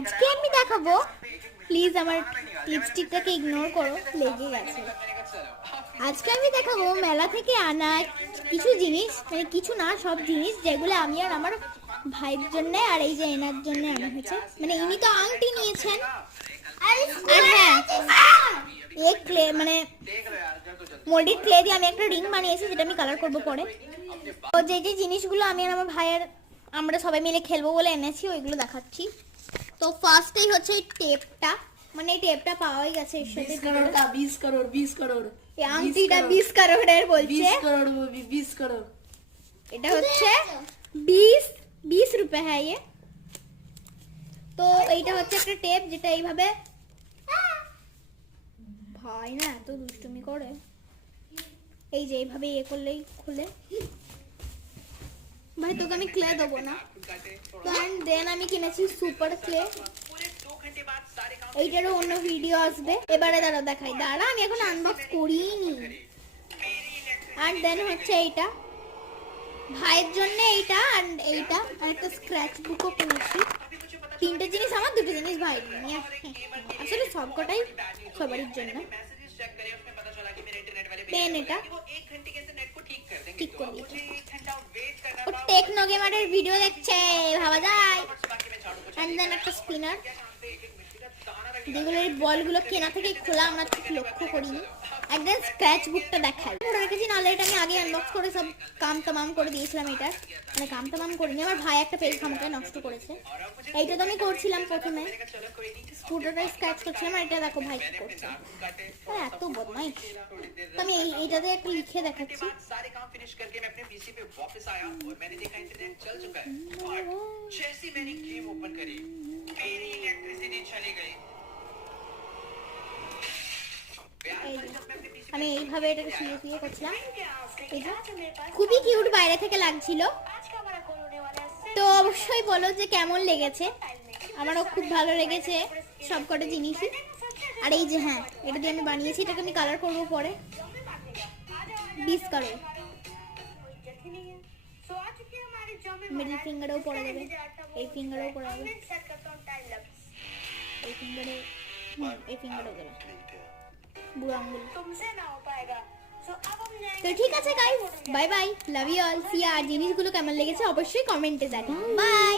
আজকে আমি দেখাবো, প্লিজ আমার লিপস্টিকটাকে ইগনোর করো, লেগে গেছে। আজকে আমি দেখাবো মেলা থেকে আনা কিছু জিনিস, মানে কিছু না সব জিনিস, যেগুলো আমি আর আমার ভাইয়ের জন্য আর এই যে এনার জন্য আনা হয়েছে। মানে ইনি তো আংটি নিয়েছেন, আর হ্যাঁ এই ক্লে মানে মোল্ডেড ক্লে দিয়ে আমি একটা রিং বানিয়েছি, যেটা আমি কালার করবো পরে। তো যে যে জিনিসগুলো আমি আর আমার ভাইয়ের আমরা সবাই মিলে খেলবো বলে এনেছি ওইগুলো দেখাচ্ছি। তো ফার্স্টেই হচ্ছে এই টেপটা, মানে এই টেপটা পাওয়াই গেছে এর সাথে। 20 करोड़ এই আংটিটা 20 কারোড়ের বলছে। 20 करोड़ এটা হচ্ছে 20 রুপে হ্যাঁ ये। তো এইটা হচ্ছে একটা টেপ, যেটা এইভাবে ভাই না এত দুষ্টুমি করে, এই যে এইভাবে ইয়ে করলেই খুলে। ভাই তোকে আমি ক্লে দেবো না। তো এন্ড দেন আমি কিনেছি সুপার ক্লে, এইটারও অন্য ভিডিও আসবে। এবারে দাঁড়া আমি এখন আনবক্স করিনি। আর দেন হচ্ছে এইটা ভাইয়ের জন্য, এইটা আর এইটা, আর একটা স্ক্র্যাচ বুকও কিনেছি। তিনটে জিনিস আমার, দুটো জিনিস ভাইয়ের নিয়ে, আসলে সবকটাই সবারই জন্য। দেন এটা ঠিক করে দিয়েছে। ও টেকনো গেমারের ভিডিও দেখছে ভাবা যায়। এন্ড দেন একটা স্পিনার, যেগুলো এই বলগুলো কেনা থেকে খোলা আমরা ঠিক লক্ষ্য করিনি। একদম স্ক্র্যাচ বুকটা দেখাই ওরা রেখেছি, নাহলে এটা আমি আগে আনবক্স করে সব কাম তামাম করে দিয়েছিলাম। এটা মানে কাম তামাম করিনি, আমার ভাই একটা পেজ আমাকে নষ্ট করেছে। এইটা তো আমি করছিলাম প্রথমে, স্কুটারটা স্ক্র্যাচ করছিলাম, আর এটা দেখো ভাই কি করছে, এত বদমাইশ। তো আমি এইটাতে একটা লিখে দেখাচ্ছি। আমি এইভাবে এটাকে শুয়ে শুয়ে করছিলাম, খুবই কিউট বাইরে থেকে লাগছিল। তো অবশ্যই বলো যে কেমন লেগেছে, আমারও খুব ভালো লেগেছে সবকটা জিনিসই। আর এই যে হ্যাঁ এটা দিয়ে আমি বানিয়েছি, এটাকে আমি কালার করবো পরে। 20 কালার, মিডল ফিঙ্গারেও পড়ে যাবে, এই ফিঙ্গারেও পড়ে যাবে, এই ফিঙ্গারে এই ফিঙ্গারেও যাবে, বুড়ো আঙ্গুল। তো ঠিক আছে guys, bye bye, love you all, see. আর জিনিসগুলো কেমন লেগেছে অবশ্যই কমেন্টে জানাও। বাই।